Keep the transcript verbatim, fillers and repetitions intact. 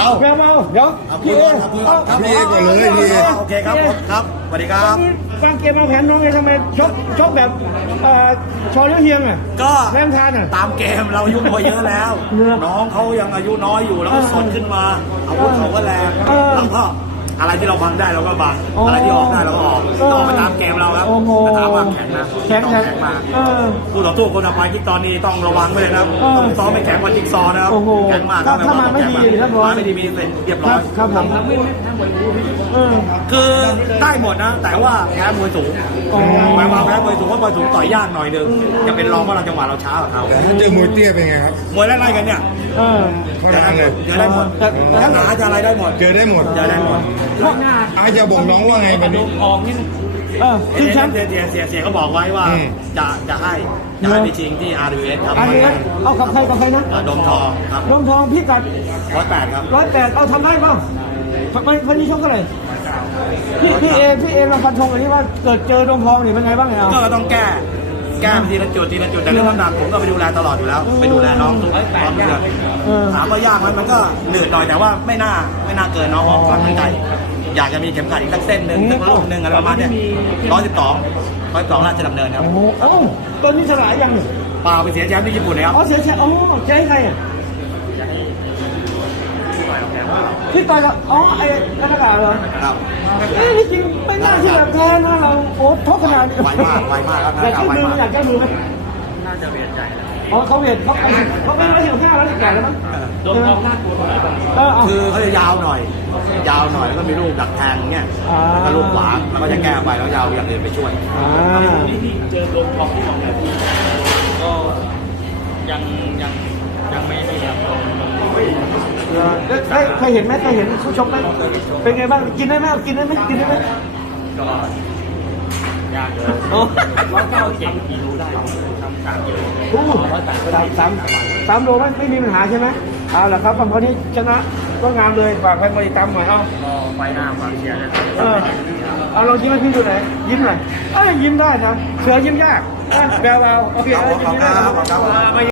เอาแมวเมาเดี๋ยวเอาคุยก่อนครับคุยก่อนครับพี่เอก่อนเลยพี่เอโอเคครับผมครับสวัสดีคตรัอบ นนี้วางเกมวางแผนน้องไงทำไมชกชกแบบเอ่อชอเลี้ยวเฮียงอ่ะก็แรงทานอ่ะตามเกมเราอายุมวยเยอะแล้วเหรอน้องเขายังอายุน้อยอยู่แล้วก็สดขึ้นมาอาวุธเขาก็แรงเออแล้วก็อะไรที่เราบังได้เราก็บังโอ้อะไรที่ออกได้เราก็ออกเออต้องไปตามเกมเราครับโอ้โหแต่ถามว่าแข็งนะแข็งต้องแข็งแข็งมากเออคู่ต่อสู้คนต่อไปที่ตอนนี้ต้องระวังไว้เลยนะครับเออต้องซ้อมไม่แข็งกว่าจิ๊กซอว์นะครับโอ้โหแข็งมากถ้าถ้ามาไม่ดีเรียบร้อยมาไม่ดีมีเสร็จเรียบคร้รัอบ ยครับผมเออคือได้หมดนะ แต่ว่าแพ้มวยสูงอ๋อหมายความแพ้มวยสูงเพราะมวยสูงต่อยยากหน่อยนึงจะเป็นรองเพราะเราจังหวะเราช้ากว่าเขาแต่ถ้าเจอมวยเตี้ยเป็นไงครับมวยไล่ๆกันเนี่ยเออเขาดังเลยเจอได้หมดแต่แต่จะหนาจะอะไรได้หมดเจอได้หมดเจอได้หมดอาจะบอกน้องว่าไงวันนี้เออเสีขึ้นยแชมป์เสียเสียเสียเสียเขาบอกไว้ว่าอืมจะจะให้จะให้ไปชิงที่ อาร์ ดี เอส ครับอันนี้เอากับใครกับใครนะดมทองครับลมทองพี่กัดร้อยแปดครับร้อยแปดเอาทำได้เปล่าวันวันนี้ชกเท่าไหร่พี่พี่เอพี่เอลองฟันธงอันนี้ว่าเกิดเจอลมทองนี่เป็นไงบ้างเนี่ยเอาก็ต้องแก้ แก้ไปทีละจุดทีละจุดแต่เรื่องน้ำหนักผมก็ไปดูแลตลอดอยู่แล้ว ไปดูแลน้องทุกตอนเดือนเออถามว่ายากไหมมันก็เหนื่อยหน่อยแต่ว่าไม่น่าไม่น่าเกินน้องออกความตั้งใจอยากจะมีเข็มขัดอีกสักเส้นหนึ่งสักลูกหนึ่งอะไรประมาณเนี้ยร้อยสิบสองร้อยสองราชดำเนินครับโอ้โหเอ้าตอนนี้ฉลาดยังเนี่ยเปล่าไปเสียแชมป์ที่ญี่ปุ่นนะครับอ๋อเสียแชมป์อ๋อใช้ใครอ่ะพี่ต่อยกับอ๋อไอ้นักกระดาษเหรอครับเอ้ยจริงไม่น่าที่แบบแพ้นะเราโอ้ทกขนาดไวมากไวมากครับอยากแก้มือไวมากอยากแก้มือไหมน่าจะเวียนใจนะอ๋อเขาเวทเขาเขาไม่ร้อยสิบห้าแล้วสิบแปดแล้วมั้งโดนมองหน้าตัวเออเอาคือเขาจะยาวหน่อย ยาวหน่อยแล้วก็มีลูกดักแทงเงี้ยอ่าแล้วก็ลูกขวาแล้วก็จะแก้ไปแล้วยาวอย่างอื่นไปช่วยอ่าเจอลมทองที่สองนาทีก็ยังยังยังไม่ได้ครับได้เคยเห็นไหมเคยเห็นผู้ชมไหมเป็นไงบ้างกินได้ไหมกินได้ไหมกินได้ไหมก็ยากเลยโอ้ร้อยเก้าเจ็ดกิโลได้ทำสามกิโลโหสามสามสามโลไม่ไม่มีปัญหาใช่ไหมเอาละครับวันนี้ชนะก็งามเลยฝากแฟนบริกรรมหน่อยเอาก็ไฟหน้าความเชียร์นะเออเอาลองยิ้มให้พี่ดูหน่อยยิ้มหน่อยเอ้ยยิ้มได้นะเสือยิ้มยากอ่ะแววๆโอเคเอ้ยยิ้มได้ขอบคุณครับ